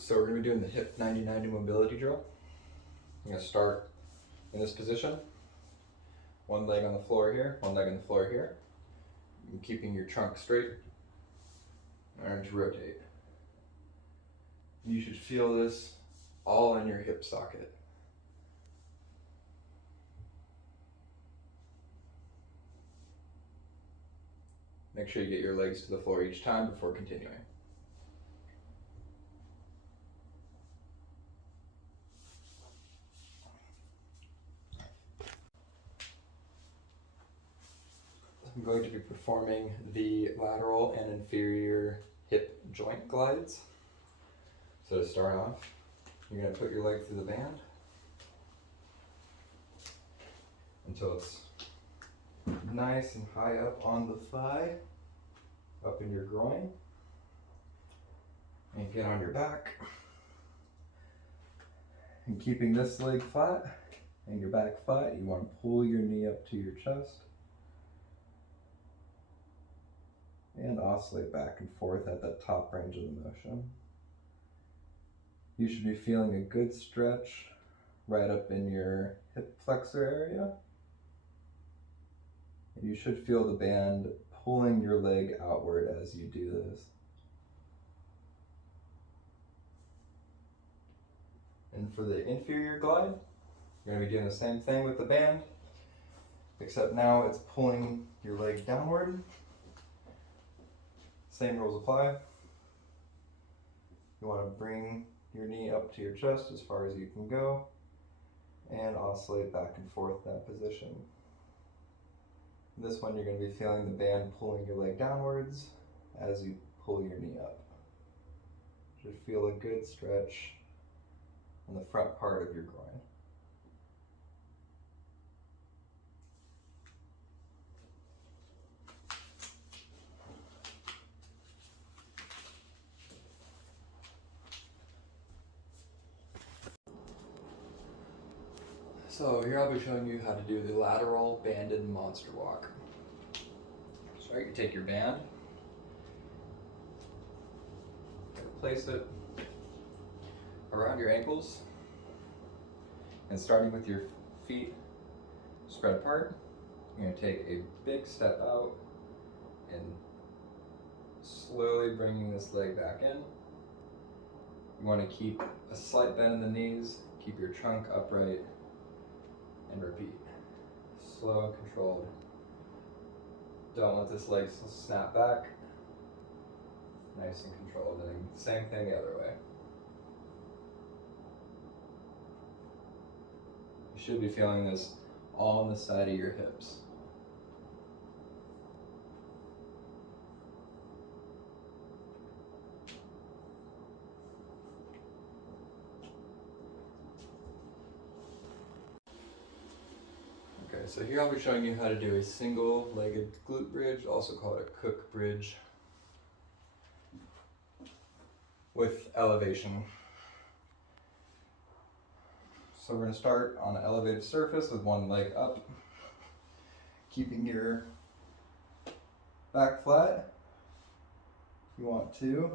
So we're going to be doing the hip 90-90 mobility drill. I'm going to start in this position. One leg on the floor here, one leg on the floor here. And keeping your trunk straight. Arms rotate. You should feel this all in your hip socket. Make sure you get your legs to the floor each time before continuing. I'm going to be performing the lateral and inferior hip joint glides. So to start off, you're going to put your leg through the band until it's nice and high up on the thigh, up in your groin, and get on your back. And keeping this leg flat and your back flat, you want to pull your knee up to your chest and oscillate back and forth at that top range of the motion. You should be feeling a good stretch right up in your hip flexor area. And you should feel the band pulling your leg outward as you do this. And for the inferior glide, you're going to be doing the same thing with the band, except now it's pulling your leg downward. Same rules apply. You want to bring your knee up to your chest as far as you can go and oscillate back and forth in that position. This one, you're going to be feeling the band pulling your leg downwards as you pull your knee up. You should feel a good stretch in the front part of your groin. So here I'll be showing you how to do the lateral banded monster walk. So you take your band, place it around your ankles, and starting with your feet spread apart, you're going to take a big step out and slowly bringing this leg back in. You want to keep a slight bend in the knees, keep your trunk upright, and repeat. Slow and controlled. Don't let this leg snap back. Nice and controlled. And same thing the other way. You should be feeling this all on the side of your hips. Okay, so here I'll be showing you how to do a single-legged glute bridge, also called a cook bridge, with elevation. So we're going to start on an elevated surface with one leg up, keeping your back flat. You want to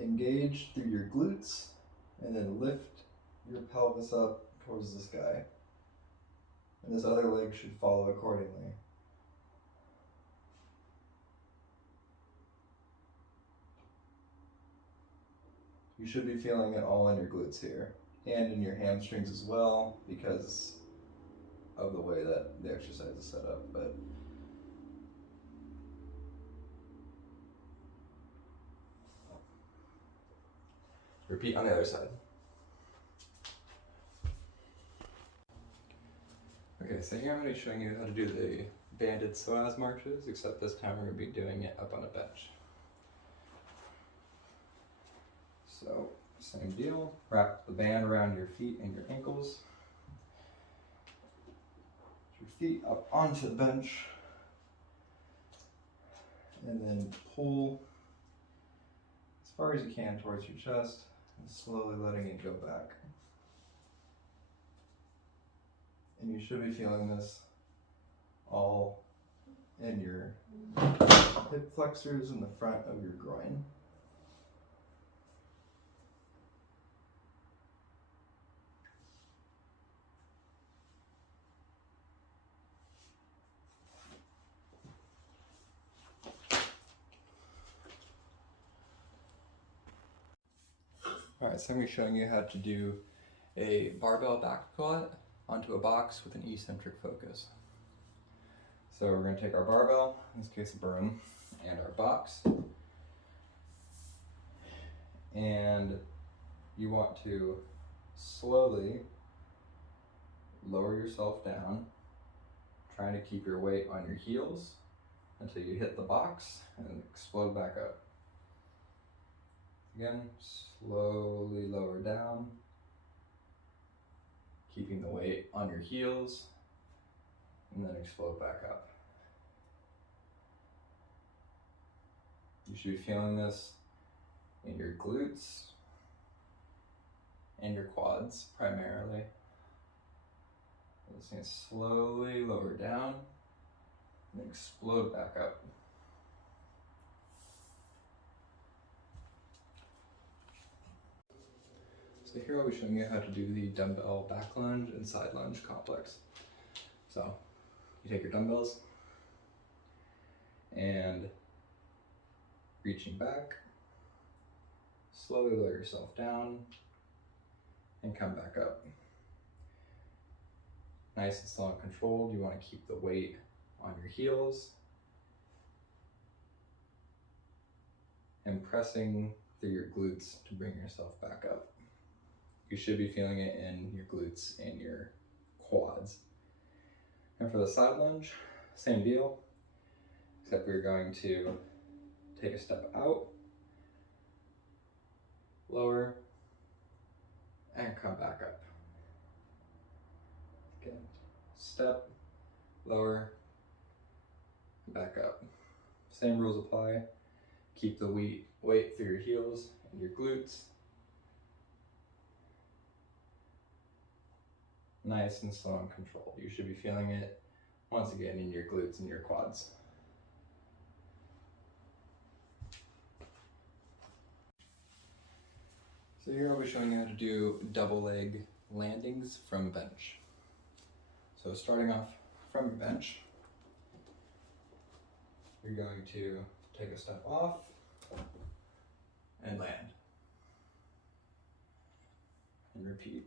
engage through your glutes and then lift your pelvis up towards the sky. And this other leg should follow accordingly. You should be feeling it all in your glutes here and in your hamstrings as well because of the way that the exercise is set up. But repeat on the other side. Okay, so here I'm going to be showing you how to do the banded psoas marches, except this time we're going to be doing it up on a bench. So, same deal, wrap the band around your feet and your ankles. Your feet up onto the bench, and then pull as far as you can towards your chest, and slowly letting it go back. And you should be feeling this all in your hip flexors in the front of your groin. Alright, so I'm going to be showing you how to do a barbell back squat onto a box with an eccentric focus. So we're going to take our barbell, in this case a broom, and our box, and you want to slowly lower yourself down, trying to keep your weight on your heels until you hit the box and explode back up. Again, slowly lower down, keeping the weight on your heels, and then explode back up. You should be feeling this in your glutes and your quads primarily. Just gonna slowly lower down and explode back up. So here I'll be showing you how to do the dumbbell back lunge and side lunge complex. So you take your dumbbells and reaching back, slowly lower yourself down and come back up. Nice and slow and controlled. You want to keep the weight on your heels and pressing through your glutes to bring yourself back up. You should be feeling it in your glutes and your quads. And for the side lunge, same deal, except we're going to take a step out, lower, and come back up. Again, step, lower, back up. Same rules apply. Keep the weight through your heels and your glutes. Nice and slow and controlled. You should be feeling it, once again, in your glutes and your quads. So here I'll be showing you how to do double leg landings from bench. So starting off from your bench, you're going to take a step off and land. And repeat.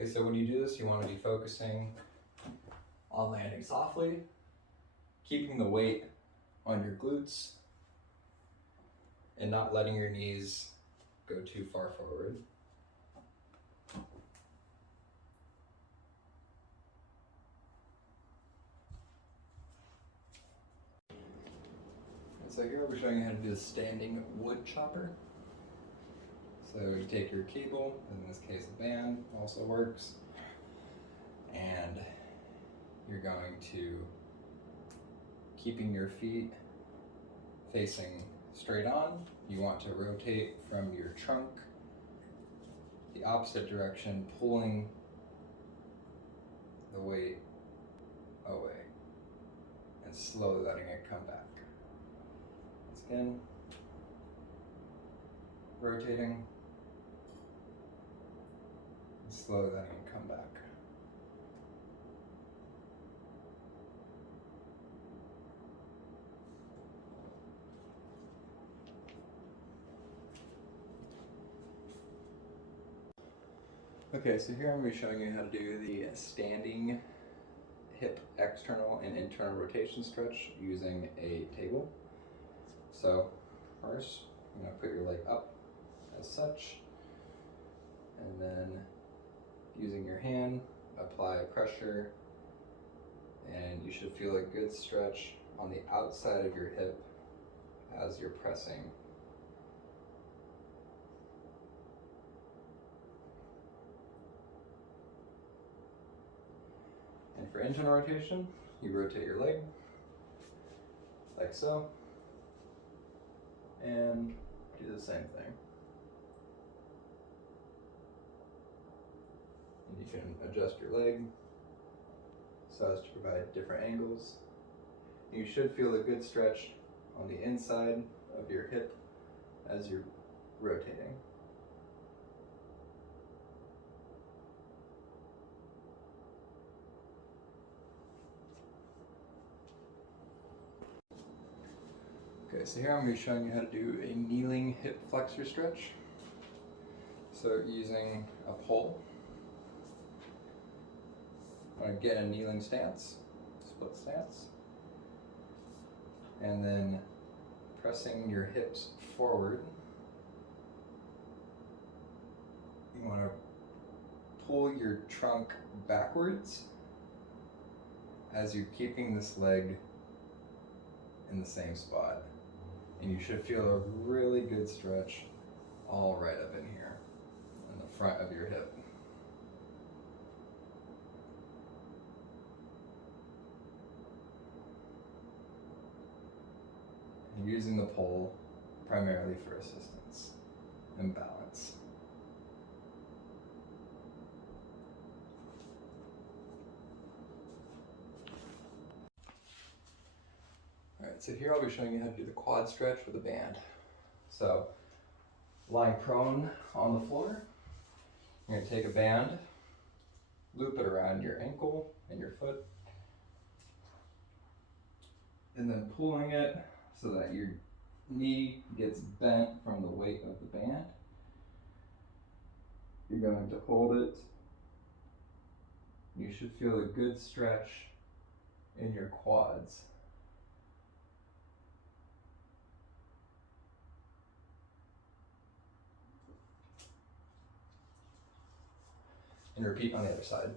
Okay, so when you do this, you want to be focusing on landing softly, keeping the weight on your glutes, and not letting your knees go too far forward. And so here I'll be showing you how to do the standing wood chopper. So you take your cable, in this case a band also works, and you're going to, keeping your feet facing straight on, you want to rotate from your trunk the opposite direction, pulling the weight away and slowly letting it come back. Once again, rotating and slowly letting it come back. Okay, so here I'm going to be showing you how to do the standing hip external and internal rotation stretch using a table. So first, I'm going to put your leg up as such, and then using your hand, apply pressure, and you should feel a good stretch on the outside of your hip as you're pressing. And for internal rotation, you rotate your leg like so, and do the same thing. And you can adjust your leg so as to provide different angles. You should feel a good stretch on the inside of your hip as you're rotating. Okay, so here I'm going to be showing you how to do a kneeling hip flexor stretch. So using a pole, I'm going to get a kneeling stance, split stance, and then pressing your hips forward. You want to pull your trunk backwards as you're keeping this leg in the same spot. And you should feel a really good stretch all right up in here, in the front of your hip. And using the pole primarily for assistance and balance. Alright, so here I'll be showing you how to do the quad stretch with a band. So, lying prone on the floor, you're going to take a band, loop it around your ankle and your foot, and then pulling it so that your knee gets bent from the weight of the band. You're going to hold it. You should feel a good stretch in your quads. And repeat on the other side.